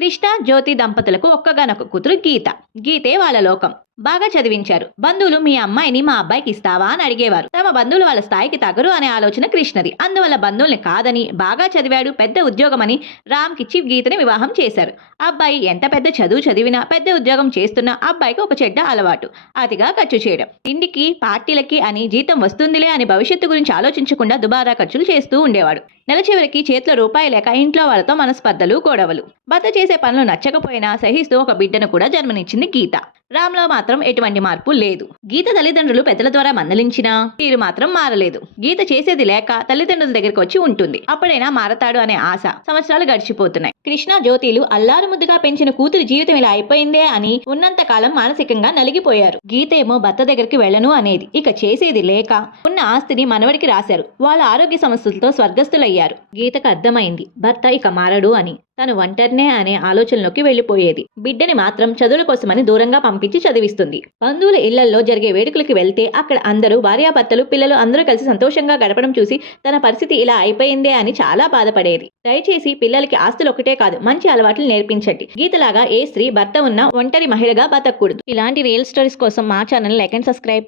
కృష్ణ జ్యోతి దంపతులకు ఒక్కగానొక్క కూతురు గీత. గీతే వాళ్ళ లోకం. బాగా చదివించారు. బంధువులు మీ అమ్మాయిని మా అబ్బాయికి ఇస్తావా? అని అడిగేవారు. తమ బంధువులు వాళ్ళ స్థాయికి తగరు అనే ఆలోచన కృష్ణది. అందువల్ల బంధువుల్ని కాదని బాగా చదివాడు పెద్ద ఉద్యోగమని రామ్కిచ్చి గీతని వివాహం చేశారు. అబ్బాయి ఎంత పెద్ద చదువు చదివినా పెద్ద ఉద్యోగం చేస్తున్నా అబ్బాయికి ఒక చెడ్డ అలవాటు. అతిగా ఖర్చు చేయడం. తిండికి పార్టీలకి అని జీతం వస్తుందిలే అని భవిష్యత్తు గురించి ఆలోచించకుండా దుబారా ఖర్చులు చేస్తూ ఉండేవాడు. నెల చివరికి చేతిలో రూపాయి లేక ఇంట్లో వాళ్ళతో మనస్పర్ధలు గొడవలు. భర్త చేసే పనులు నచ్చకపోయినా సహిస్తూ ఒక బిడ్డను కూడా జన్మనిచ్చింది గీత. రామ్లో మాత్రం ఎటువంటి మార్పు లేదు. గీత తల్లిదండ్రులు పెద్దల ద్వారా మందలించినా తీరు మాత్రం మారలేదు. గీత చేసేది లేక తల్లిదండ్రుల దగ్గరికి వచ్చి ఉంటుంది. అప్పుడైనా మారతాడు అనే ఆశ సంవత్సరాలు గడిచిపోతున్నాయి. కృష్ణ జ్యోతిలు అల్లారు ముద్దుగా పెంచిన కూతురి జీవితం ఇలా అయిపోయిందే అని ఉన్నంత కాలం మానసికంగా నలిగిపోయారు. గీత ఏమో భర్త దగ్గరికి వెళ్ళను అనేది ఇక చేసేది లేక ఉన్న ఆస్తిని మనవడికి రాశారు. వాళ్ళ ఆరోగ్య సమస్యలతో స్వర్గస్థులయ్యారు. గీతకు అర్థమైంది భర్త ఇక మారడు అని. తను ఒంటరినే అనే ఆలోచనలోకి వెళ్ళిపోయేది బిడ్డని మాత్రం చదువుల కోసమని దూరంగా పంపించి చదివిస్తుంది. బంధువుల ఇళ్ళలో జరిగే వేడుకలకి వెళ్తే అక్కడ అందరూ భార్యాభర్తలు పిల్లలు అందరూ కలిసి సంతోషంగా గడపడం చూసి తన పరిస్థితి ఇలా అయిపోయిందే అని చాలా బాధపడేది. దయచేసి పిల్లలకి ఆస్తులు ఒకటే కాదు మంచి అలవాట్లు నేర్పించండి. గీతలాగా ఏ స్త్రీ భర్త ఉన్న ఒంటరి మహిళగా బతకూడదు. ఇలాంటి రియల్ స్టోరీస్ కోసం మా ఛానల్ లైక్ అండ్ సబ్స్క్రైబ్.